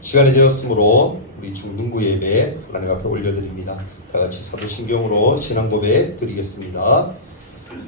시간이 되었으므로 우리 중등부 예배 하나님 앞에 올려드립니다. 다같이 사도신경으로 신앙고백 드리겠습니다.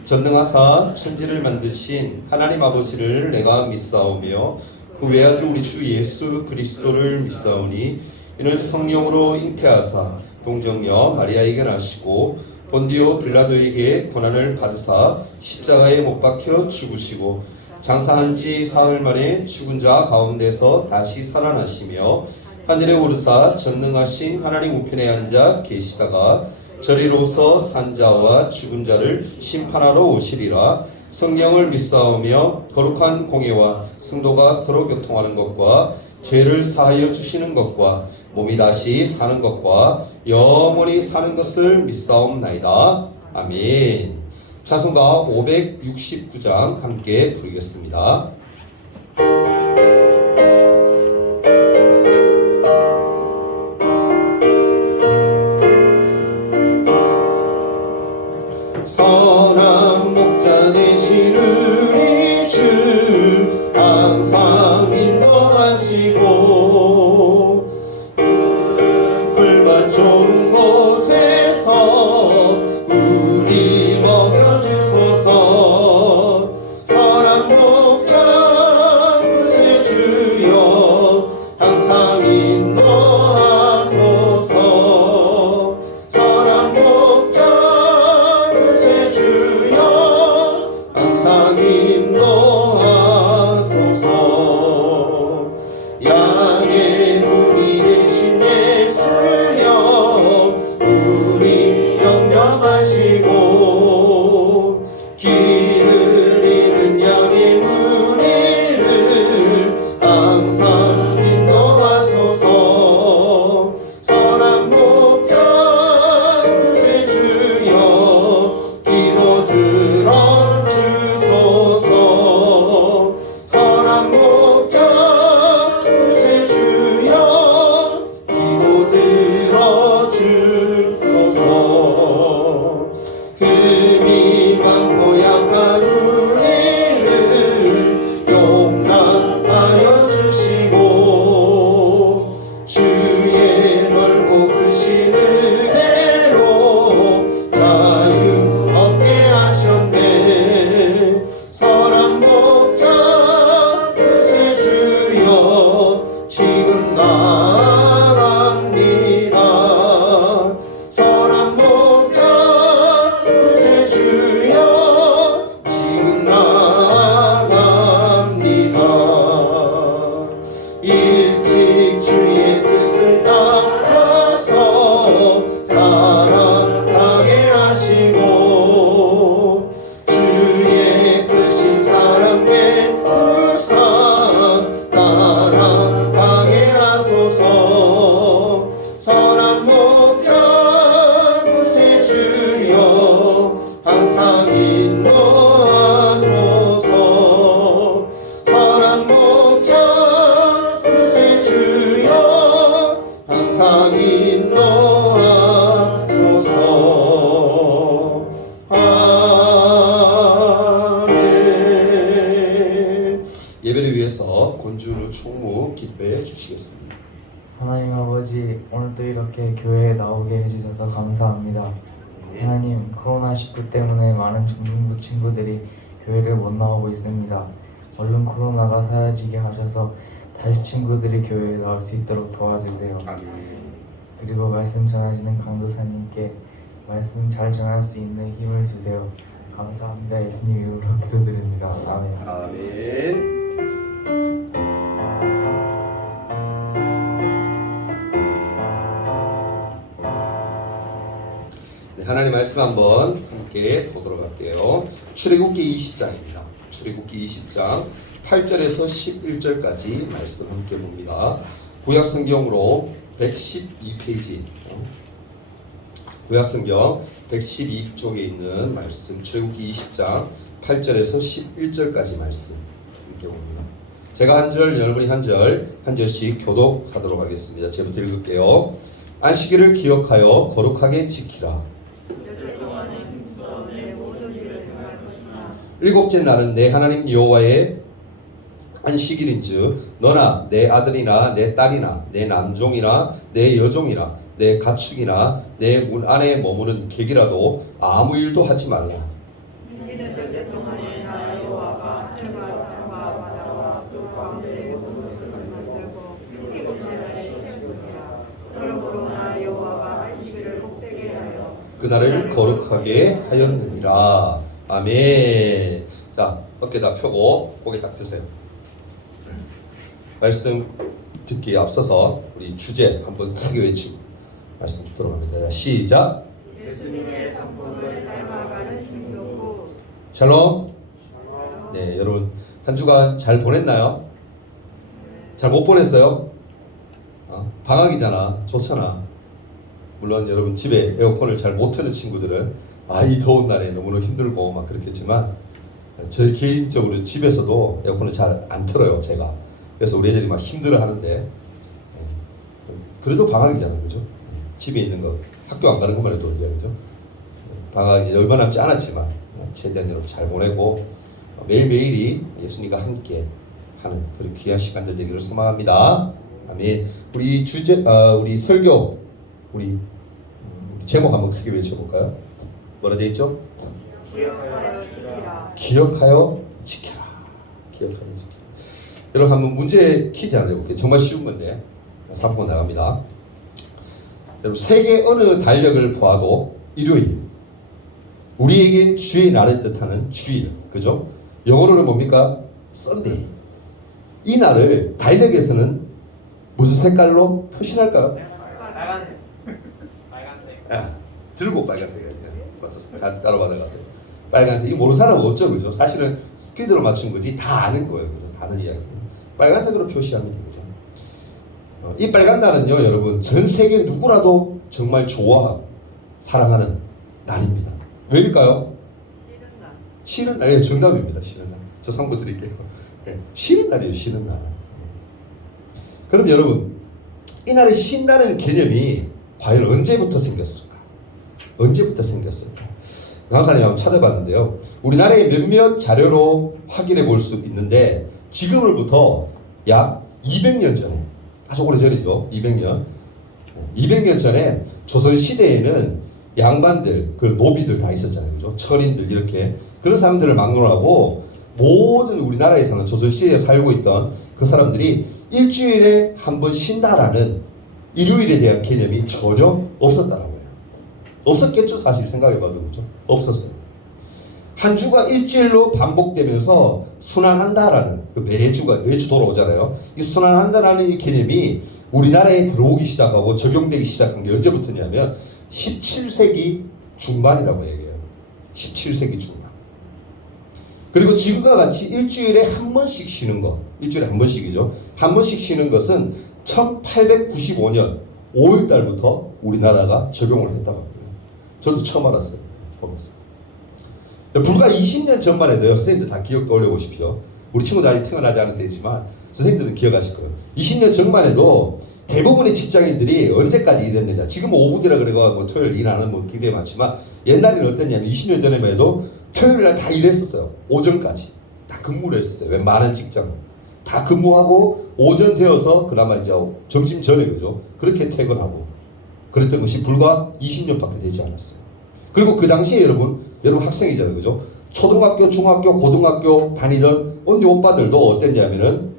전능하사 천지를 만드신 하나님 아버지를 내가 믿사오며 그 외아들 우리 주 예수 그리스도를 믿사오니 이는 성령으로 잉태하사 동정녀 마리아에게 나시고 본디오 빌라도에게 고난을 받으사 십자가에 못 박혀 죽으시고 장사한 지 사흘 만에 죽은 자 가운데서 다시 살아나시며 하늘에 오르사 전능하신 하나님 우편에 앉아 계시다가 저리로서 산 자와 죽은 자를 심판하러 오시리라. 성령을 믿사오며 거룩한 공예와 성도가 서로 교통하는 것과 죄를 사하여 주시는 것과 몸이 다시 사는 것과 영원히 사는 것을 믿사옵나이다. 아멘. 찬송가 569장 함께 부르겠습니다. 선한 목자 되시는 주 항상 인도하시고 불밭 좋은 곳에서 우리 먹여주소서. 선한 목자 그새 주여 항상 인도하소서. 선한 목자 그새 주여 항상 인도하소서. 양의 문이 되신 예수여 우리 영접하시고 길을 잃은 양의 문의를 항상 인도하소서. 선한 목자 그새 주여 기도 들어주소서. 선한 목자 그새 주여 기도 들어주소서. 흠이 많고 약한 우리를 용납하여 주시고 주의 넓고 크신 은혜로 자유 얻게 하셨네. 선한 목자 그새 주여 지금 나갑니다. 선한 목자 그새 주여 지금 나갑니다. 일찍 주의 뜻을 따라서 살아가게 하시고 주의 크신 사랑 베푸사 따라가게 하소서. 선한 목자 그새 주여 항상 인도하소서. 선한 목자 그새 주여 항상 인도하소서. 아멘. 예배를 위해서 권준우 총무 기도해 주시겠습니다. 하나님 아버지, 오늘도 이렇게 교회에 나오게 해주셔서 감사합니다. 하나님, 코로나19 때문에 많은 중등부 친구들이 교회를 못 나오고 있습니다. 얼른 코로나가 사라지게 하셔서 다시 친구들이 교회에 나올 수 있도록 도와주세요. 그리고 말씀 전하시는 강도사님께 말씀 잘 전할 수 있는 힘을 주세요. 감사합니다. 예수님 이름으로 기도드립니다. 아멘. 아멘. 네, 하나님 말씀 한번 함께 보도록 할게요. 출애굽기 20장입니다. 출애굽기 20장 8절에서 11절까지 말씀 함께 봅니다. 구약성경으로 112페이지, 구약성경 112쪽에 있는 말씀, 출애굽기 20장 8절에서 11절까지 말씀 함께 봅니다. 제가 한 절, 여러분이 한 절씩 교독하도록 하겠습니다. 제부터 읽을게요. 안식일을 기억하여 거룩하게 지키라. 일곱째 날은 내 하나님 여호와의 안식일인즉 너나 내 아들이나 내 딸이나 내 남종이나 내 여종이나 내 가축이나 내 문 안에 머무는 객이라도 아무 일도 하지 말라. 이는 죄송하니 나 여호와가 하늘과 땅과 바다와 그 가운데 모든 것을 만들고 일곱 날에 쉬었습니다. 그러므로 나 여호와가 안식일을 복되게 하여 그날을 거룩하게 하였느니라. 아멘. 자, 어깨 다 펴고 고개 딱 드세요. 말씀 듣기에 앞서서 우리 주제 한번 크게 외치고 말씀 듣도록 합니다. 시작. 예수님의 성품을 닮아가는 중교구. 샬롬. 네, 여러분 한 주간 잘 보냈나요? 잘 못 보냈어요? 방학이잖아. 좋잖아. 물론 여러분 집에 에어컨을 잘 못 트는 친구들은 이 더운 날에 너무너무 힘들고 막 그렇겠지만 저 개인적으로 집에서도 에어컨을 잘 안 틀어요, 제가. 그래서 우리 애들이 막 힘들어 하는데 그래도 방학이잖아요, 그죠? 집에 있는 거 학교 안 가는 것만 해도 어디야, 그죠? 방학이 얼마 남지 않았지만 최대한 여러분 잘 보내고 매일매일이 예수님과 함께 하는 그런 귀한 시간들 되기를 소망합니다. 아멘. 우리 주제, 우리 설교, 우리 제목 한번 크게 외쳐볼까요? 뭐라 되어 있죠? 기억하여 지키라. 기억하여 지켜라. 기억하여 지켜라. 여러분 한번 문제 퀴즈 하나 해볼게요. 정말 쉬운 건데 3번 나갑니다. 여러분 세계 어느 달력을 보아도 일요일, 우리에겐 주의 날을 뜻하는 주일, 그죠? 영어로는 뭡니까? 썬데이. 이 날을 달력에서는 무슨 색깔로 표시할까요? 빨간색. 빨간색. 들고 빨간색이야. 맞췄어. 잘 따라 받아가세요. 빨간색. 이 모르는 사람은 없죠, 그죠? 사실은 스피드로 맞춘 거지 다 아는 거예요, 그죠? 다 아는 이야기. 빨간색으로 표시하면 되죠. 이 빨간 날은요, 여러분 전 세계 누구라도 정말 좋아하고 사랑하는 날입니다. 왜일까요? 싫은 날. 쉬는 날이 정답입니다. 쉬는 날. 저 상부 드릴게요. 네, 쉬는 날이에요. 쉬는 날. 그럼 여러분 이 날에 쉰다는 개념이 과연 언제부터 생겼을까? 언제부터 생겼을까? 강사님 한번 찾아봤는데요. 우리나라의 몇몇 자료로 확인해 볼 수 있는데 지금으로부터 약 200년 전에, 아주 오래전이죠. 200년. 200년 전에 조선시대에는 양반들, 그 노비들 다 있었잖아요. 그죠? 천인들 이렇게 그런 사람들을 막론하고 모든 우리나라에 사는 조선시대에 살고 있던 그 사람들이 일주일에 한 번 쉰다라는 일요일에 대한 개념이 전혀 없었다라고 해요. 없었겠죠, 사실 생각해봐도. 그죠? 없었어요. 한 주가 일주일로 반복되면서 순환한다라는, 매주 돌아오잖아요. 이 순환한다라는 이 개념이 우리나라에 들어오기 시작하고 적용되기 시작한 게 언제부터냐면 17세기 중반이라고 얘기해요. 17세기 중반. 그리고 지금과 같이 일주일에 한 번씩 쉬는 거, 일주일에 한 번씩이죠. 한 번씩 쉬는 것은 1895년 5월달부터 우리나라가 적용을 했다고 합니다. 저도 처음 알았어요. 보면서. 불과 20년 전만 해도요, 선생님들 다 기억 떠올려 보십시오. 우리 친구들 아직 태어나지 않은 때지만 선생님들은 기억하실 거예요. 20년 전만 해도 대부분의 직장인들이 언제까지 일했느냐. 지금 오후디라 그래가 토요일 일하는 굉장히 많지만 옛날에는 어땠냐면 20년 전에만 해도 토요일날 다 일했었어요. 오전까지 다 근무를 했었어요. 웬만한 직장은 다 근무하고 오전 되어서 그나마 이제 점심 전에, 그죠? 그렇게 퇴근하고 그랬던 것이 불과 20년밖에 되지 않았어요. 그리고 그 당시에 여러분 학생이잖아요, 그죠? 초등학교, 중학교, 고등학교 다니던 언니 오빠들도 어땠냐면은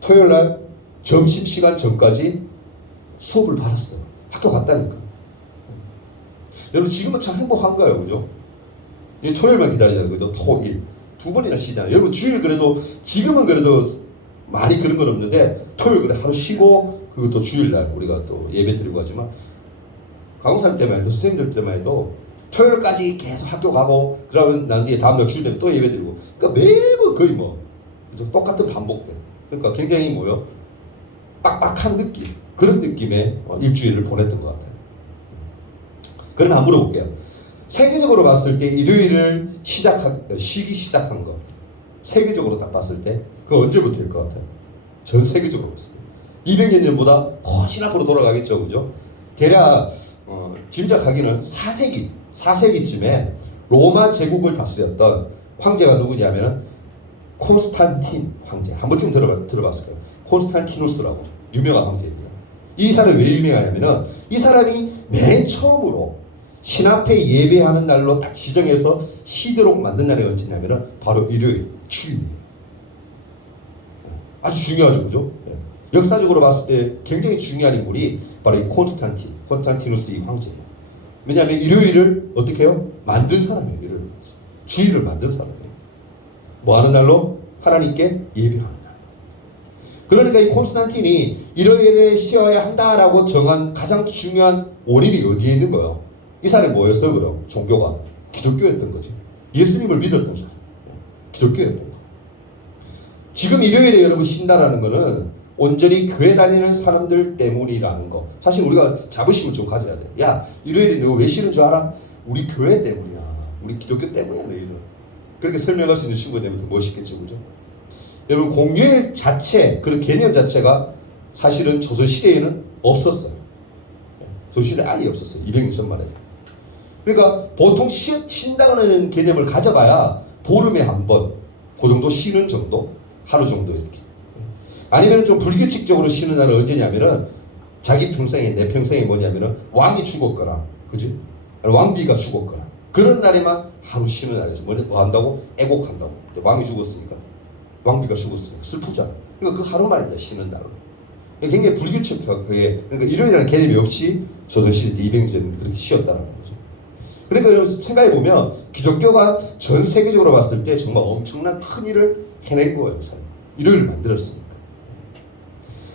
토요일날 점심시간 전까지 수업을 받았어요. 학교 갔다니까. 여러분 지금은 참 행복한 거예요, 그죠? 토요일만 기다리잖아요, 그죠? 토일 두 번이나 쉬잖아요. 여러분 주일 그래도 지금은 그래도 많이 그런 건 없는데 토요일 그래 하루 쉬고 그리고 또 주일날 우리가 또 예배 드리고 하지만 강사님 때만 해도 선생님들 때만 해도 토요일까지 계속 학교 가고 그러면 난 뒤에 다음날 주일 되면 또 예배 드리고, 그러니까 매번 거의 똑같은 반복돼. 그러니까 굉장히 빡빡한 느낌, 그런 느낌의 일주일을 보냈던 것 같아요. 그러면 한번 물어볼게요. 세계적으로 봤을 때 일요일을 쉬기 시작한 거, 세계적으로 딱 봤을 때 그거 언제부터일 것 같아요? 전 세계적으로 봤을 때 200년 전보다 훨씬 앞으로 돌아가겠죠, 그죠? 대략 짐작하기는 4세기쯤에 로마 제국을 다스렸던 황제가 누구냐면 콘스탄틴 황제. 한 번쯤 들어봤을 거예요. 콘스탄티누스라고 유명한 황제입니다. 이 사람이 왜 유명하냐면은 이 사람이 맨 처음으로 신 앞에 예배하는 날로 딱 지정해서 시도록 만든 날이 언제냐면은 바로 일요일 주일이에요. 아주 중요하죠, 그죠? 역사적으로 봤을 때 굉장히 중요한 인물이 바로 이 콘스탄티누스 이 황제예요. 왜냐하면 일요일을 어떻게 해요? 만든 사람이에요. 일요일. 주일을 만든 사람이에요. 뭐 하는 날로? 하나님께 예배하는 날. 그러니까 이 콘스탄틴이 일요일에 쉬어야 한다라고 정한 가장 중요한 원인이 어디에 있는 거예요? 이 사람이 뭐였어요, 그럼? 종교가 기독교였던 거죠. 예수님을 믿었던 사람. 기독교였던 거. 지금 일요일에 여러분 쉰다라는 거는 온전히 교회 다니는 사람들 때문이라는 거. 사실 우리가 자부심을 좀 가져야 돼요. 야, 일요일에 너 왜 쉬는 줄 알아? 우리 교회 때문이야. 우리 기독교 때문이야, 너희는. 그렇게 설명할 수 있는 친구가 되면 더 멋있겠죠, 그죠? 여러분, 공휴일 자체, 그 개념 자체가 사실은 조선시대에는 없었어요. 조선시대에 아예 없었어요. 200년 전만 해도. 그러니까 보통 쉰다는 개념을 가져봐야 보름에 한 번, 그 정도 쉬는 정도, 하루 정도 이렇게. 아니면 좀 불규칙적으로 쉬는 날은 언제냐면은 자기 평생에, 내 평생에 뭐냐면은 왕이 죽었거나, 그지? 왕비가 죽었거나, 그런 날에만 하루 쉬는 날에서 뭐 한다고? 애곡한다고. 왕이 죽었으니까. 왕비가 죽었으니까. 슬프잖아. 그러니까 그 하루만 이제 쉬는 날로. 굉장히 불규칙하게, 그러니까 일요일이라는 개념이 없이 조선시대 때 200년 전 그렇게 쉬었다는 거죠. 그러니까 여러분 생각해보면 기독교가 전 세계적으로 봤을 때 정말 엄청난 큰 일을 해낸 거예요. 일요일을 만들었으니까.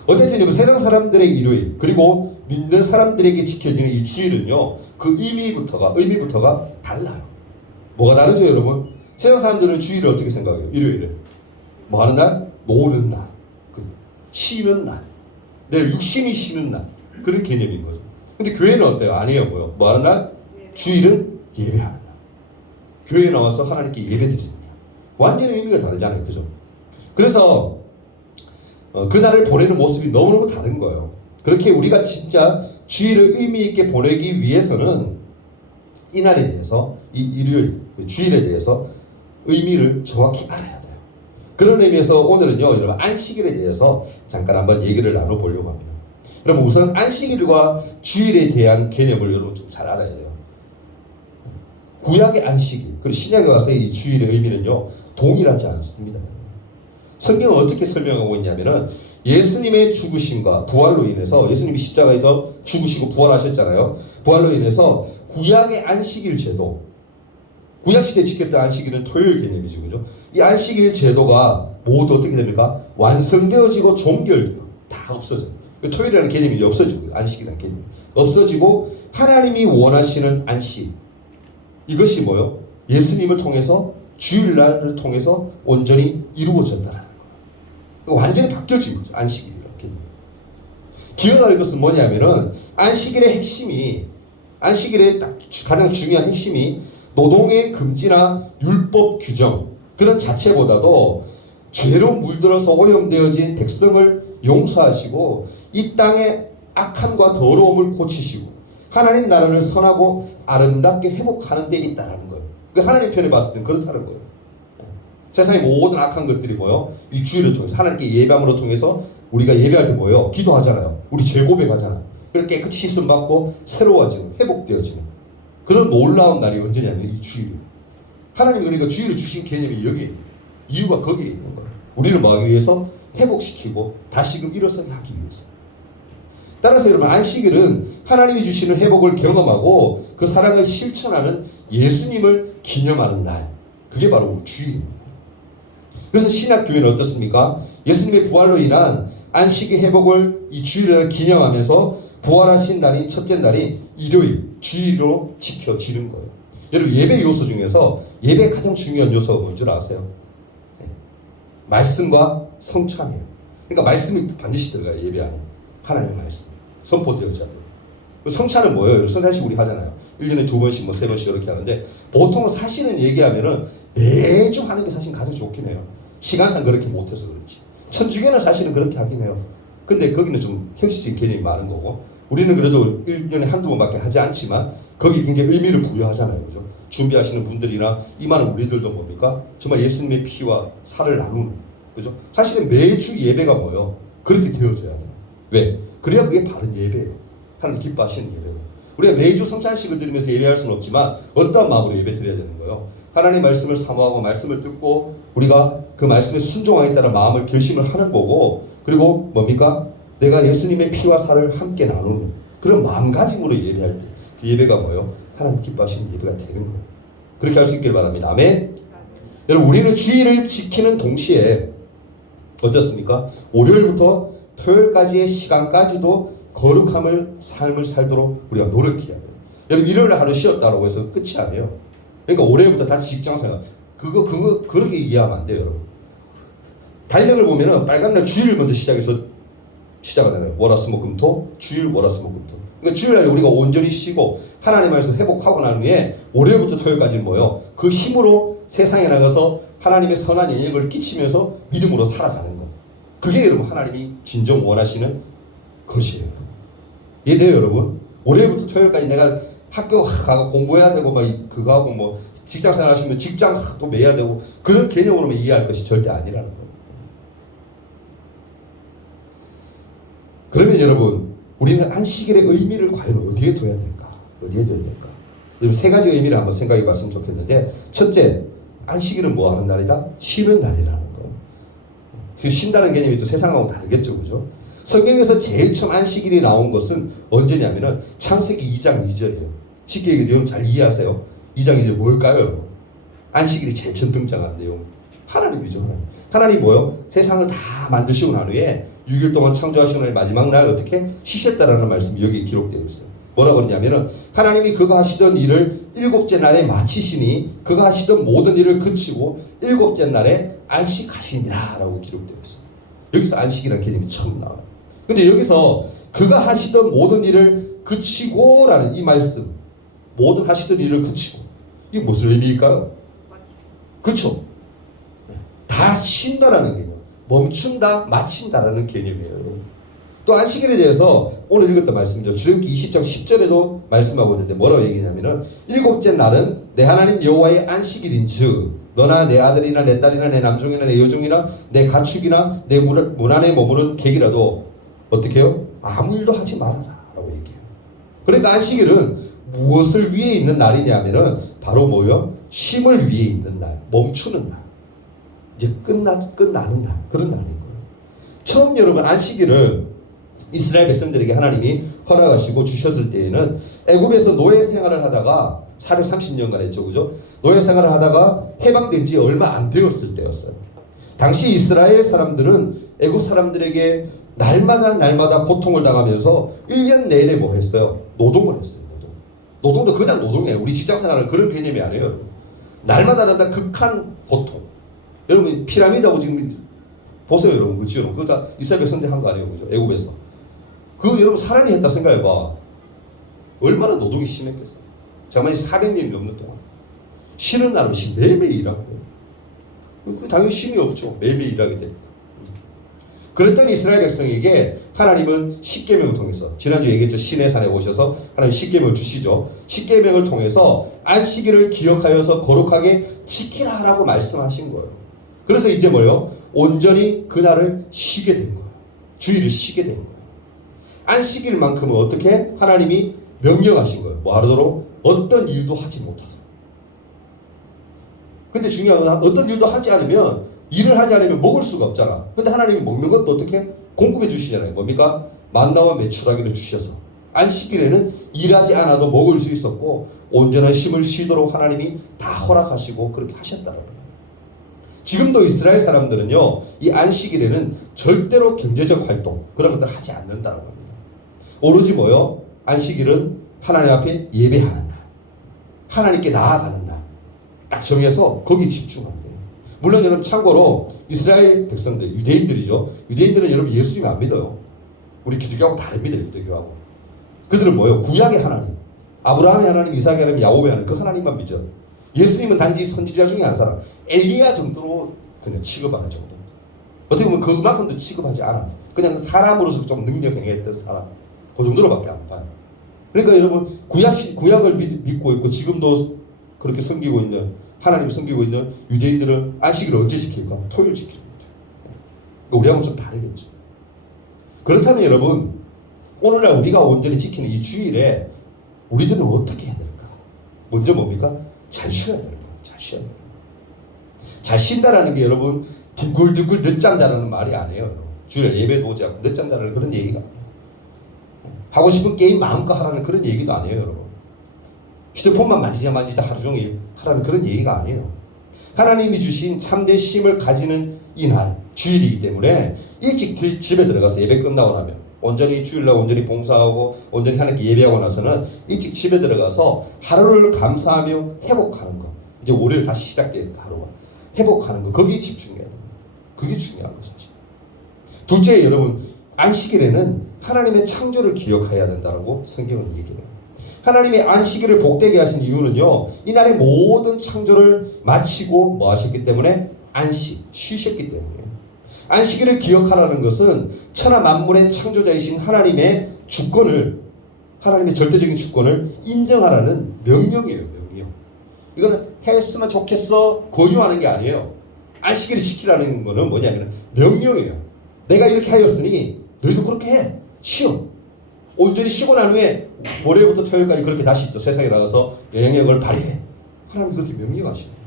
어쨌든 여러분 세상 사람들의 일요일 그리고 믿는 사람들에게 지켜지는 이 주일은요. 그 의미부터가 달라요. 뭐가 다르죠 여러분? 세상 사람들은 주일을 어떻게 생각해요? 일요일을 뭐 하는 날? 노는 날, 쉬는 날, 내 육신이 쉬는 날 그런 개념인 거죠. 근데 교회는 어때요? 아니에요. 뭐 하는 날? 주일은 예배하는 날. 교회에 나와서 하나님께 예배드리는 날. 완전히 의미가 다르잖아요. 그죠? 그래서 그날을 보내는 모습이 너무너무 다른 거예요. 그렇게 우리가 진짜 주일을 의미 있게 보내기 위해서는 이 날에 대해서 이 일요일, 주일에 대해서 의미를 정확히 알아야 돼요. 그런 의미에서 오늘은요, 여러분 안식일에 대해서 잠깐 한번 얘기를 나눠보려고 합니다. 여러분 우선 안식일과 주일에 대한 개념을 여러분 좀 잘 알아야 돼요. 구약의 안식일 그리고 신약에 와서 이 주일의 의미는요 동일하지 않습니다. 성경은 어떻게 설명하고 있냐면은 예수님의 죽으심과 부활로 인해서 예수님이 십자가에서 죽으시고 부활하셨잖아요. 부활로 인해서 구약의 안식일 제도, 구약시대에 지켰던 안식일은 토요일 개념이죠. 그죠? 이 안식일 제도가 모두 어떻게 됩니까? 완성되어지고 종결돼요. 다 없어져요. 토요일이라는 개념이 없어지고 안식이라는 개념이 없어지고 하나님이 원하시는 안식 이것이 뭐요? 예수님을 통해서 주일날을 통해서 온전히 이루어졌다라는 거예요. 완전히 바뀌어진 거죠. 안식일이라는 개념이. 기억할 것은 뭐냐면은 안식일의 핵심이 안식일의 딱 가장 중요한 핵심이 노동의 금지나 율법 규정 그런 자체보다도 죄로 물들어서 오염되어진 백성을 용서하시고 이 땅의 악함과 더러움을 고치시고 하나님 나라를 선하고 아름답게 회복하는 데 있다라는 거예요. 그 하나님 편에 봤을 때는 그렇다는 거예요. 세상의 모든 악한 것들이 뭐요? 이 주일을 통해서 하나님께 예배함으로 통해서 우리가 예배할 때 뭐요? 기도하잖아요. 우리 죄 고백하잖아요. 그걸 깨끗이 씻음 받고 새로워지는 회복되어지는 그런 놀라운 날이 언제냐면 이 주일이에요. 하나님이 그러니까 주일을 주신 개념이 여기 이유가 거기에 있는 거예요. 우리를 뭐 하기 위해서? 회복시키고 다시금 일어서게 하기 위해서. 따라서 여러분 안식일은 하나님이 주시는 회복을 경험하고 그 사랑을 실천하는 예수님을 기념하는 날 그게 바로 주일입니다. 그래서 신약교회는 어떻습니까? 예수님의 부활로 인한 안식의 회복을 이 주일을 기념하면서 부활하신 날인 첫째 날이 일요일 주일로 지켜지는 거예요. 여러분 예배 요소 중에서 예배의 가장 중요한 요소가 뭔지 아세요? 말씀과 성찬이에요. 그러니까 말씀이 반드시 들어가요. 예배 안에 하나님의 말씀 선포되어져야 돼요. 성찬은 뭐예요? 성찬식 우리 하잖아요. 1년에 2번씩 뭐 3번씩 이렇게 하는데 보통은 사실은 얘기하면은 매주 하는 게 사실 가장 좋긴 해요. 시간상 그렇게 못해서 그렇지. 천주교는 사실은 그렇게 하긴 해요. 근데 거기는 좀 형식적인 개념이 많은 거고 우리는 그래도 1년에 한두 번밖에 하지 않지만 거기 굉장히 의미를 부여하잖아요. 그죠? 준비하시는 분들이나 이 많은 우리들도 뭡니까? 정말 예수님의 피와 살을 나누는, 그죠? 사실은 매주 예배가 뭐예요? 그렇게 되어져야 돼요. 왜? 그래야 그게 바른 예배예요. 하나님 기뻐하시는 예배예요. 우리가 매주 성찬식을 드리면서 예배할 수는 없지만 어떠한 마음으로 예배 드려야 되는 거예요? 하나님의 말씀을 사모하고 말씀을 듣고 우리가 그 말씀에 순종하겠다는 마음을 결심을 하는 거고, 그리고 뭡니까? 내가 예수님의 피와 살을 함께 나누는 그런 마음가짐으로 예배할 때 그 예배가 뭐예요? 하나님 기뻐하시는 예배가 되는 거예요. 그렇게 할 수 있길 바랍니다. 아멘. 여러분, 우리는 주일을 지키는 동시에 어떻습니까? 월요일부터 토요일까지의 시간까지도 거룩함을 삶을 살도록 우리가 노력해야 돼요. 여러분, 일요일 하루 쉬었다고 해서 끝이 아니에요. 그러니까 올해부터 다시 직장생활 그거 그렇게 이해하면 안 돼요, 여러분. 달력을 보면은 빨간 날 주일 먼저 시작해서 시작하잖아요. 월화수목금토, 주일 월화수목금토. 그러니까 주일날 우리가 온전히 쉬고 하나님 안에서 회복하고 난 후에 월요일부터 토요일까지는 뭐예요? 그 힘으로 세상에 나가서 하나님의 선한 영향을 끼치면서 믿음으로 살아가는 거. 그게 여러분 하나님이 진정 원하시는 것이에요. 이해돼요, 여러분? 월요일부터 토요일까지 내가 학교 가고 공부해야 되고 막 그거 하고 뭐 직장 생활 하시면 직장 또 매야 되고 그런 개념으로만 이해할 것이 절대 아니라는 거예요. 그러면 여러분, 우리는 안식일의 의미를 과연 어디에 둬야 될까? 어디에 둬야 될까? 여러분, 세 가지 의미를 한번 생각해 봤으면 좋겠는데, 첫째, 안식일은 뭐 하는 날이다? 쉬는 날이라는 거. 그 쉰다는 개념이 또 세상하고 다르겠죠, 그죠? 성경에서 제일 처음 안식일이 나온 것은 언제냐면은 창세기 2장 2절이에요. 쉽게 얘기해서 잘 이해하세요. 2장 2절 뭘까요, 여러분? 안식일이 제일 처음 등장한 내용. 하나님이죠, 하나님. 하나님 뭐요? 세상을 다 만드시고 난 후에 6일 동안 창조하시고 난 마지막 날 어떻게 쉬셨다라는 말씀이 여기 기록되어 있어요. 뭐라 그러냐면은 하나님이 그가 하시던 일을 일곱째 날에 마치시니 그가 하시던 모든 일을 그치고 일곱째 날에 안식하시니라 라고 기록되어 있어요. 여기서 안식이라는 개념이 처음 나와요. 근데 여기서 그가 하시던 모든 일을 그치고 라는 이 말씀, 모든 하시던 일을 그치고, 이게 무슨 의미일까요? 그렇죠? 다 쉰다라는 개념, 멈춘다, 마친다라는 개념이에요. 또 안식일에 대해서 오늘 읽었던 말씀이죠. 출애굽기 20장 10절에도 말씀하고 있는데 뭐라고 얘기냐면은 일곱째 날은 내 하나님 여호와의 안식일인즉 너나 내 아들이나 내 딸이나 내 남종이나 내 여종이나 내 가축이나 내 문 안에 머무는 객이라도 어떻게 해요? 아무 일도 하지 말아라 라고 얘기해요. 그러니까 안식일은 무엇을 위해 있는 날이냐면은 바로 뭐요? 쉼을 위해 있는 날, 멈추는 날, 이제 끝나는 날, 그런 날인 거예요. 처음 여러분 안식일을 이스라엘 백성들에게 하나님이 허락하시고 주셨을 때에는 애굽에서 노예 생활을 하다가 430년간 했죠, 그죠? 노예 생활을 하다가 해방된 지 얼마 안 되었을 때였어요. 당시 이스라엘 사람들은 애굽 사람들에게 날마다 고통을 당하면서 1년 내내 뭐 했어요? 노동을 했어요. 노동도 그냥 노동이에요. 우리 직장 생활은 그런 개념이 아니에요. 날마다 극한 고통. 여러분 피라미드하고 지금 보세요, 여러분. 그 지어놓은 그거 다 이스라엘 백성들이 한 거 아니에요, 그죠? 애굽에서. 그거 여러분 사람이 했다 생각해봐. 얼마나 노동이 심했겠어요. 정말 400년이 넘는 동안 쉬는 날 없이 매일매일 일하고 당연히 쉼이 없죠. 매일매일 일하게 되니까. 그랬더니 이스라엘 백성에게 하나님은 십계명을 통해서, 지난주에 얘기했죠. 시내산에 오셔서 하나님 십계명을 주시죠. 십계명을 통해서 안식일을 기억하여서 거룩하게 지키라라고 말씀하신 거예요. 그래서 이제 뭐예요? 온전히 그날을 쉬게 된 거예요. 주일을 쉬게 된 거예요. 안식일만큼은 어떻게? 하나님이 명령하신 거예요. 뭐 하도록? 어떤 일도 하지 못하도록. 근데 중요한 건 어떤 일도 하지 않으면, 일을 하지 않으면 먹을 수가 없잖아. 근데 하나님이 먹는 것도 어떻게? 공급해 주시잖아요. 뭡니까? 만나와 메추라기를 주셔서 안식일에는 일하지 않아도 먹을 수 있었고 온전한 쉼을 쉬도록 하나님이 다 허락하시고 그렇게 하셨다라고 해요. 지금도 이스라엘 사람들은요, 이 안식일에는 절대로 경제적 활동 그런 것들을 하지 않는다라고 합니다. 오로지 뭐요? 안식일은 하나님 앞에 예배하는 날, 하나님께 나아가는 날 딱 정해서 거기 집중하는 거예요. 물론 여러분 참고로 이스라엘 백성들, 유대인들이죠. 유대인들은 여러분 예수님 안 믿어요. 우리 기독교하고 다릅니다. 유대교하고. 그들은 뭐예요? 구약의 하나님, 아브라함의 하나님, 이삭의 하나님, 야곱의 하나님, 그 하나님만 믿죠. 예수님은 단지 선지자 중에 한 사람, 엘리야 정도로 그냥 취급하는 정도. 어떻게 보면 그만큼도 취급하지 않아. 그냥 사람으로서 좀 능력 행했던 사람, 그 정도로밖에 안 봐요. 그러니까 여러분 구약을 믿고 있고 지금도 그렇게 섬기고 있는 하나님을 섬기고 있는 유대인들은 안식일을 언제 지킬까? 토요일 지키는 거죠. 그러니까 우리하고는 좀 다르겠죠. 그렇다면 여러분 오늘날 우리가 온전히 지키는 이 주일에 우리들은 어떻게 해야 될까? 먼저 뭡니까? 잘 쉬어야 돼요. 잘 쉬어야 돼요. 잘 쉰다라는 게 여러분 두글두글 늦잠 자라는 말이 아니에요. 여러분. 주일 예배도 오지 않고 늦잠 자라는 그런 얘기가 아니에요. 하고 싶은 게임 마음껏 하라는 그런 얘기도 아니에요. 여러분. 휴대폰만 만지자 하루 종일 하라는 그런 얘기가 아니에요. 하나님이 주신 참된 쉼을 가지는 이날 주일이기 때문에 일찍 집에 들어가서 예배 끝나고 나면 온전히 주일날 온전히 봉사하고 온전히 하나님께 예배하고 나서는 일찍 집에 들어가서 하루를 감사하며 회복하는 거. 이제 월요일 다시 시작되니까 하루가 회복하는 거. 거기에 집중해야 돼요. 그게 중요한 거죠. 둘째 여러분 안식일에는 하나님의 창조를 기억해야 된다고 성경은 얘기해요. 하나님의 안식일을 복되게 하신 이유는요. 이날의 모든 창조를 마치고 뭐 하셨기 때문에 쉬셨기 때문이에요. 안식일을 기억하라는 것은 천하 만물의 창조자이신 하나님의 주권을 하나님의 절대적인 주권을 인정하라는 명령이에요. 명령. 이거는 했으면 좋겠어 권유하는 게 아니에요. 안식일을 지키라는 거는 뭐냐면 명령이에요. 내가 이렇게 하였으니 너희도 그렇게 해. 쉬어. 온전히 쉬고 난 후에 월요일부터 토요일까지 그렇게 다시 또 세상에 나가서 영향력을 발휘해. 하나님 그렇게 명령하시네요.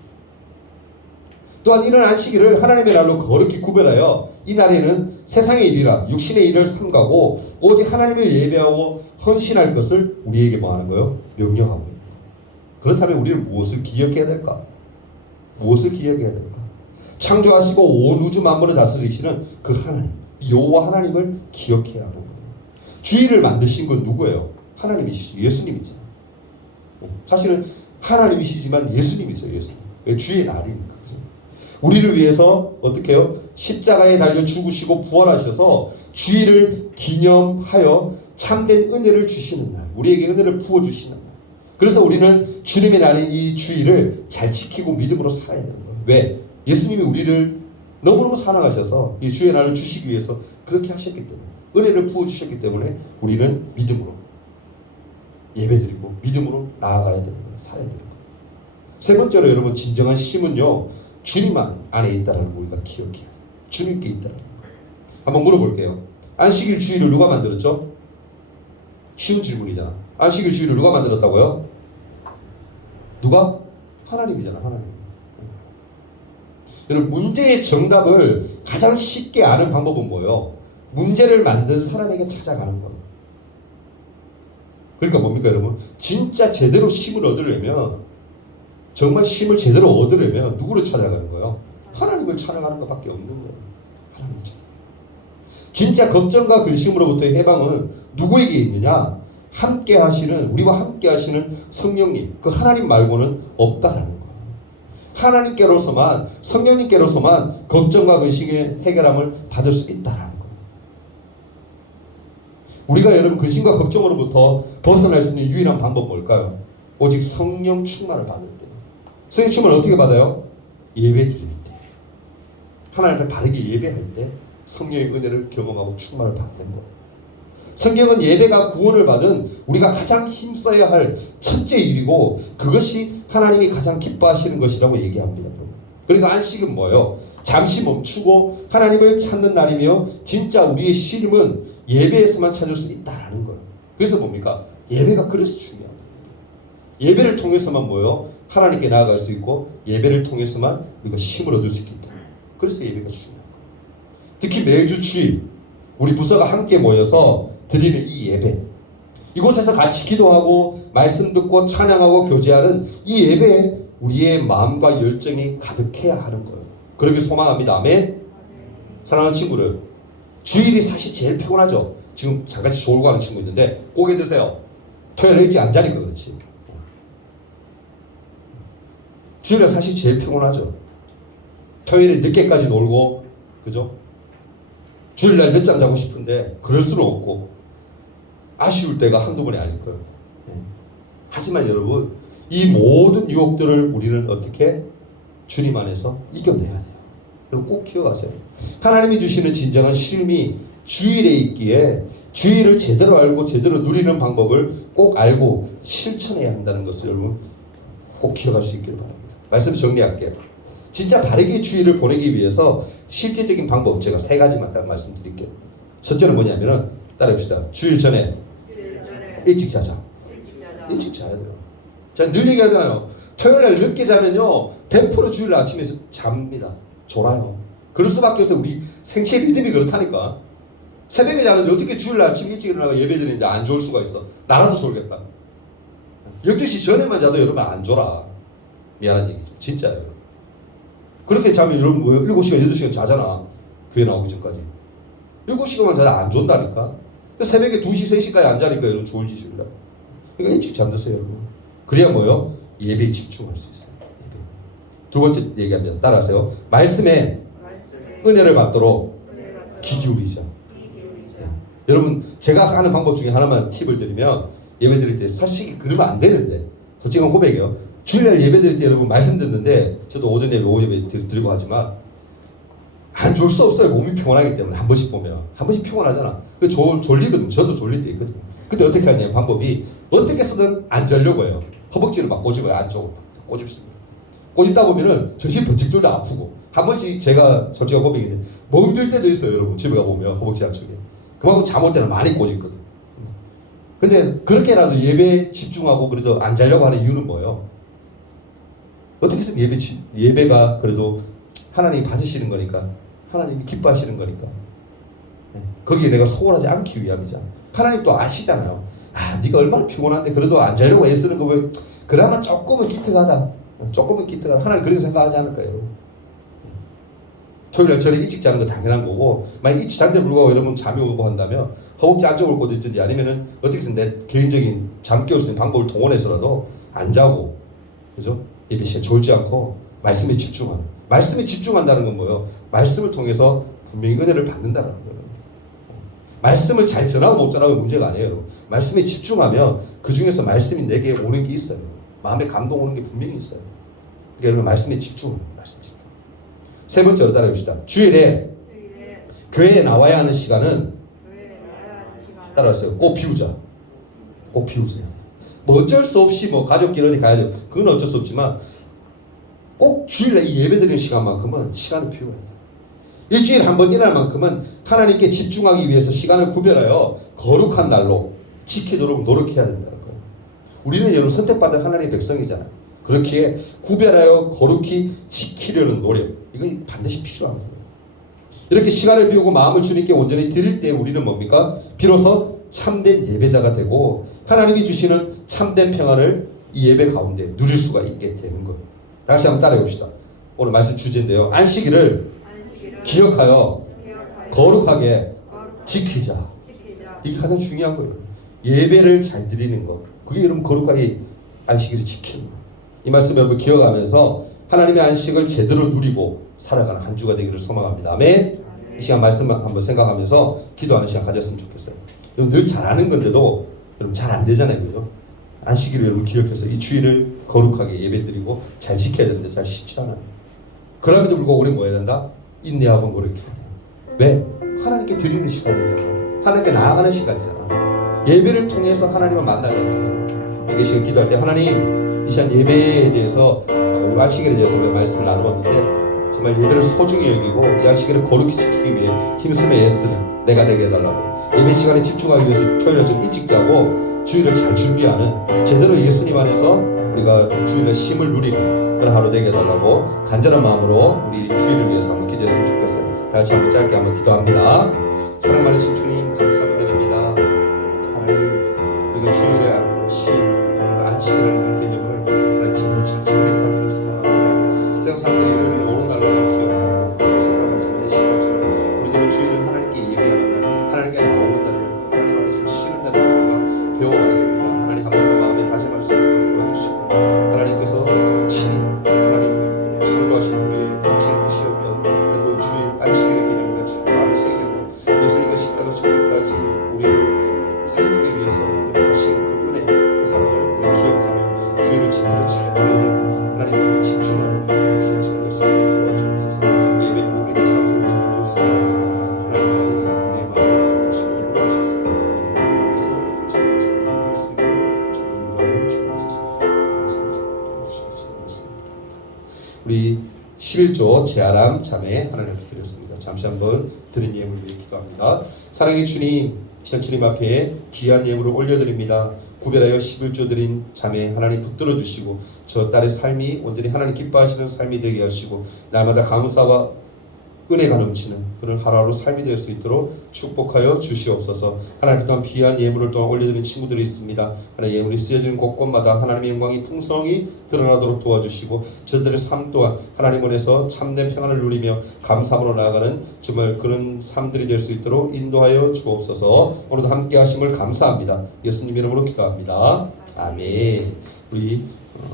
또한 이런 안식일을 하나님의 날로 거룩히 구별하여 이 날에는 세상의 일이라 육신의 일을 삼가고 오직 하나님을 예배하고 헌신할 것을 우리에게 뭐 하는 거예요? 명령하고 있는 거예요. 그렇다면 우리는 무엇을 기억해야 될까? 무엇을 기억해야 될까? 창조하시고 온 우주 만물을 다스리시는 그 하나님, 여호와 하나님을 기억해야 하는 거예요. 주일을 만드신 건 누구예요? 하나님이시죠. 예수님이죠. 사실은 하나님이시지만 예수님이죠. 예수님. 주의 날이니까. 그죠? 우리를 위해서 어떻게 해요? 십자가에 달려 죽으시고 부활하셔서 주일을 기념하여 참된 은혜를 주시는 날. 우리에게 은혜를 부어주시는 날. 그래서 우리는 주님의 날인 이 주일을 잘 지키고 믿음으로 살아야 되는 거예요. 왜? 예수님이 우리를 너무너무 사랑하셔서 이 주의 날을 주시기 위해서 그렇게 하셨기 때문에 은혜를 부어주셨기 때문에 우리는 믿음으로 예배드리고 믿음으로 나아가야 되는 거예요. 살아야 되는 거예요. 세 번째로 여러분 진정한 쉼은요. 주님 안에 있다는 걸 우리가 기억해야 해요. 주님께 있다는 거예요. 한번 물어볼게요. 안식일 주일을 누가 만들었죠? 쉬운 질문이잖아. 안식일 주일을 누가 만들었다고요? 누가? 하나님이잖아. 하나님. 여러분 문제의 정답을 가장 쉽게 아는 방법은 뭐예요? 문제를 만든 사람에게 찾아가는 거예요. 그러니까 뭡니까 여러분? 진짜 제대로 쉼을 얻으려면 정말 쉼을 제대로 얻으려면 누구를 찾아가는 거예요? 하나님을 찾아가는 것밖에 없는 거예요. 하나님을 찾아가는 거예요. 진짜 걱정과 근심으로부터의 해방은 누구에게 있느냐? 함께 하시는 우리와 함께 하시는 성령님 그 하나님 말고는 없다라는 거예요. 하나님께로서만 성령님께로서만 걱정과 근심의 해결함을 받을 수 있다라는 거예요. 우리가 여러분 근심과 걱정으로부터 벗어날 수 있는 유일한 방법 뭘까요? 오직 성령 충만을 받을 때. 성령 충만을 어떻게 받아요? 예배 드릴 때. 하나님 앞에 바르게 예배할 때 성령의 은혜를 경험하고 충만을 받는 거예요. 성경은 예배가 구원을 받은 우리가 가장 힘써야 할 첫째 일이고 그것이 하나님이 가장 기뻐하시는 것이라고 얘기합니다. 그러니까 안식은 뭐예요? 잠시 멈추고 하나님을 찾는 날이며 진짜 우리의 쉼은 예배에서만 찾을 수 있다라는 거예요. 그래서 뭡니까? 예배가 그래서 중요합니다. 예배를 통해서만 뭐예요? 하나님께 나아갈 수 있고 예배를 통해서만 우리가 쉼을 얻을 수 있기 때문에 그래서 예배가 중요합니다. 특히 매주 주일 우리 부서가 함께 모여서 드리는 이 예배 이곳에서 같이 기도하고 말씀 듣고 찬양하고 교제하는 이 예배에 우리의 마음과 열정이 가득해야 하는 거예요. 그러길 소망합니다. 아멘. 사랑하는 친구들 주일이 사실 제일 피곤하죠. 지금 잠깐 졸고 가는 친구 있는데 고개 드세요. 토요일에 일찍 안 자니까 그렇지. 주일에 사실 제일 피곤하죠. 토요일에 늦게까지 놀고 그죠? 주일날 늦잠 자고 싶은데 그럴 수는 없고 아쉬울 때가 한두 번이 아닐 거예요. 하지만 여러분 이 모든 유혹들을 우리는 어떻게? 주님 안에서 이겨내야 돼요. 여러분 꼭 기억하세요. 하나님이 주시는 진정한 쉼이 주일에 있기에 주일을 제대로 알고 제대로 누리는 방법을 꼭 알고 실천해야 한다는 것을 여러분 꼭 기억할 수 있기를 바랍니다. 말씀 정리할게요. 진짜 바르게 주일을 보내기 위해서 실제적인 방법 제가 3가지만 딱 말씀드릴게요. 첫째는 뭐냐면은 따라합시다. 주일 전에 일찍 자자. 일찍 자야 돼요. 제가 늘 얘기하잖아요. 토요일날 늦게 자면요 100% 주일 아침에 잡니다. 졸아요. 그럴 수밖에 없어요. 우리 생체 리듬이 그렇다니까. 새벽에 자는데 어떻게 주일날 아침 일찍 일어나고 예배 드리는데 안 좋을 수가 있어. 나라도 졸겠다. 12시 전에만 자도 여러분 안 졸아. 미안한 얘기죠. 진짜예요. 그렇게 자면 여러분 뭐 7시간 8시간 자잖아. 교회 나오기 전까지. 7시간만 자도 안 존다니까. 새벽에 2시 3시까지 안 자니까 여러분 좋을 짓이라. 그러니까 일찍 잠드세요 여러분. 그래야 뭐요? 예배에 집중할 수 있어요. 예배. 두 번째 얘기합니다. 따라하세요. 말씀에 은혜를 받도록 귀 기울이자. 여러분 제가 하는 방법 중에 하나만 팁을 드리면 예배 드릴 때 사실 그러면 안 되는데 솔직한 고백이에요. 주일날 예배 드릴 때 여러분 말씀 듣는데 저도 오전 예배 오후 예배 드리고 하지만 안 졸 수 없어요. 몸이 피곤하기 때문에 한 번씩 보면 한 번씩 피곤하잖아. 그 졸리거든. 저도 졸릴 때 있거든요. 근데 어떻게 하냐면 방법이 어떻게 쓰든 안 자려고 해요. 허벅지를 막 꼬집어요. 안쪽으로 꼬집습니다. 꼬집다 보면은 정신 번쩍 들다 아프고 한 번씩 제가 솔직한 고백인데 멍들 때도 있어요. 여러분 집에 가보면 허벅지 안쪽에 그만큼 잠 올 때는 많이 꼬집거든. 근데 그렇게라도 예배에 집중하고 그래도 안 자려고 하는 이유는 뭐예요? 어떻게 해서 예배가 그래도 하나님이 받으시는 거니까 하나님이 기뻐하시는 거니까 거기에 내가 소홀하지 않기 위함이잖아. 하나님 또 아시잖아요. 아 네가 얼마나 피곤한데 그래도 안 자려고 애쓰는 거 보면 그나마 조금은 기특하다. 조금은 기특하다. 하나님 그렇게 생각하지 않을까요? 토요일날 저녁 일찍 자는 거 당연한 거고 만약 일찍 자는데 불구하고 여러분 잠이 오고 한다면 허벅지 안쪽을 꼬집든지 아니면은 어떻게든 내 개인적인 잠 깨울 수 있는 방법을 동원해서라도 안 자고 그죠? 예배 시간 졸지 않고 말씀에 집중하는. 말씀에 집중한다는 건 뭐예요? 말씀을 통해서 분명히 은혜를 받는다는 거예요. 말씀을 잘 전하고 못 전하고 문제가 아니에요. 말씀에 집중하면 그 중에서 말씀이 내게 오는 게 있어요. 마음에 감동 오는 게 분명히 있어요. 그러니까 여러분 말씀에 집중합니다. 말씀 집중. 세 번째로 따라해봅시다. 주일에 교회에 나와야 하는 시간은 따라하세요. 꼭 비우자. 꼭 비우세요. 뭐 어쩔 수 없이 뭐 가족끼리 어디 가야죠. 그건 어쩔 수 없지만 꼭 주일날 이 예배 드리는 시간만큼은 시간을 비워야 돼요. 일주일에 한 번 일할 만큼은 하나님께 집중하기 위해서 시간을 구별하여 거룩한 날로 지키도록 노력해야 된다는 거예요. 우리는 여러분 선택받은 하나님의 백성이잖아요. 그렇기에 구별하여 거룩히 지키려는 노력 이거 반드시 필요한 거예요. 이렇게 시간을 비우고 마음을 주님께 온전히 드릴 때 우리는 뭡니까? 비로소 참된 예배자가 되고 하나님이 주시는 참된 평안을 이 예배 가운데 누릴 수가 있게 되는 거예요. 다시 한번 따라해 봅시다. 오늘 말씀 주제인데요. 안식일을 기억하여 거룩하게 지키자. 이게 가장 중요한 거예요. 예배를 잘 드리는 것. 그게 여러분 거룩하게 안식일을 지키는 거예요. 이 말씀 여러분 기억하면서 하나님의 안식을 제대로 누리고 살아가는 한 주가 되기를 소망합니다. 아멘. 이 시간 말씀만 한번 생각하면서 기도하는 시간 가졌으면 좋겠어요. 여러분 늘 잘하는 건데도 여러분 잘 안 되잖아요. 그죠? 안식일을 여러분 기억해서 이 주일을 거룩하게 예배드리고 잘 지켜야 되는데 잘 쉽지 않아요. 그럼에도 불구하고 우리는 뭐 해야 된다? 인내하고 노력해야 돼요. 왜? 하나님께 드리는 시간이니까. 하나님께 나아가는 시간이잖아. 예배를 통해서 하나님을 만나야 돼요. 이게 지금 기도할 때 하나님 이 시간 예배에 대해서 우리 안식일에 대해서 말씀을 나누었는데 정말 예배를 소중히 여기고 이 안식일을 거룩히 지키기 위해 힘쓰며 애쓰는 내가 되게 해달라고. 예배 시간에 집중하기 위해서 토요일에 좀 일찍 자고 주일을 잘 준비하는 제대로 예수님 안에서 우리가 주일에 쉼을 누리는 그런 하루 되게 해달라고 간절한 마음으로 우리 주일을 위해서 한번 기도했으면 좋겠어요. 다 같이 한번 짧게 한번 기도합니다. 사랑 많으신 주님 감사드립니다. 하나님 우리가 주일에 쉼, 안식이라는 개념을 하나님 제대로 잘 정립하기를 소망합니다. 세상 사람들이 이를 오는 날로만 기억하고 그렇게 생각하지만 예식하지만 우리들은 주일은 하나님께 예배하는 날, 하나님께 나오는 날, 하나님 안에서 쉬는 날을 우리가 배워왔습니다. 하나님 한 번 더 마음에 다짐할 수 있도록 도와주시고 하나님께서 친히 하나님 창조하신 우리의 영생의 뜻이었던 그 주일 안식일의 개념을 잘 마음에 새기려고 예수님과 십자가 초기까지 11조 제아람 자매 하나님 앞에 드렸습니다. 잠시 한번 드린 예물을 위해 기도합니다. 사랑의 주님, 시간 주님 앞에 귀한 예물을 올려드립니다. 구별하여 11조 드린 자매 하나님 붙들어 주시고 저 딸의 삶이 온전히 하나님 기뻐하시는 삶이 되게 하시고 날마다 감사와 은혜가 넘치는 그런 하루하루 삶이 될 수 있도록 축복하여 주시옵소서. 하나님 또한 귀한 예물을 또한 올려드리는 친구들이 있습니다. 하나님 예물이 쓰여지는 곳곳마다 하나님의 영광이 풍성히 드러나도록 도와주시고 저들의 삶 또한 하나님 안에서 참된 평안을 누리며 감사함으로 나아가는 정말 그런 삶들이 될 수 있도록 인도하여 주옵소서. 오늘도 함께 하심을 감사합니다. 예수님 이름으로 기도합니다. 아멘. 우리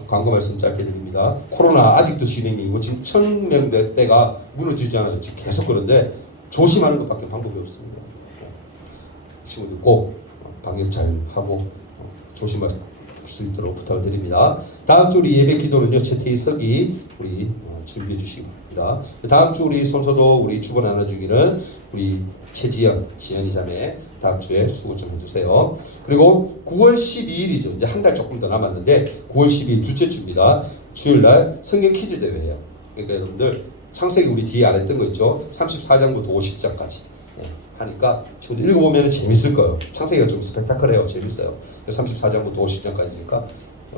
광고 말씀 짧게 드립니다. 코로나 아직도 진행이고 지금 1000명대가 무너지지 않아요. 지금 계속 그런데 조심하는 것밖에 방법이 없습니다. 친구들 꼭 방역 잘 하고 조심할 수 있도록 부탁을 드립니다. 다음 주 우리 예배 기도는요. 채태희 석이 우리 준비해 주시기 바랍니다. 다음 주 우리 손서도 우리 주보 나눠주기는 우리 최지연, 지연이 자매 다음 주에 수고 좀 해주세요. 그리고 9월 12일이죠. 이제 한 달 조금 더 남았는데 9월 12일 둘째 주입니다. 주일날 성경 퀴즈 대회예요. 그러니까 여러분들 창세기 우리 뒤에 안 했던 거 있죠. 34장부터 50장까지 하니까 지금 읽어보면 재밌을 거예요. 창세기가 좀 스펙타클해요. 재밌어요. 34장부터 50장까지니까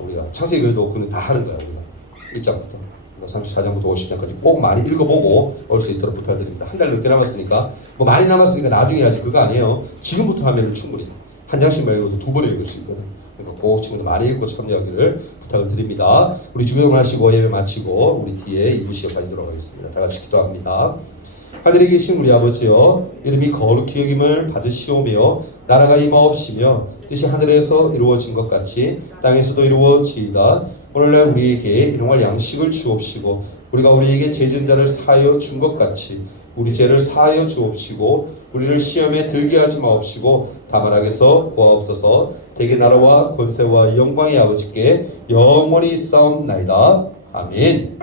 우리가 창세기 그래도 그는 다 하는 거예요. 우리가 1장부터 34장부터 50장까지 꼭 많이 읽어보고 올 수 있도록 부탁드립니다. 한 달 넘게 남았으니까 뭐 많이 남았으니까 나중에 해야지 그거 아니에요. 지금부터 하면 충분히 한 장씩 말고도 2번을 읽을 수 있거든. 그러니까 꼭 친구들 많이 읽고 참여하기를 부탁을 드립니다. 우리 주기도문 하시고 예배 마치고 우리 뒤에 2부 시간까지 들어가겠습니다. 다 같이 기도합니다. 하늘에 계신 우리 아버지여, 이름이 거룩히 여김을 받으시오며 나라가 임하옵시며 뜻이 하늘에서 이루어진 것 같이 땅에서도 이루어지이다. 오늘날 우리에게 일용할 양식을 주옵시고 우리가 우리에게 죄진 자를 사하여 준 것 같이 우리 죄를 사하여 주옵시고 우리를 시험에 들게 하지 마옵시고 다만 악에서 구하옵소서. 대개 나라와 권세와 영광의 아버지께 영원히 싸움나이다. 아멘.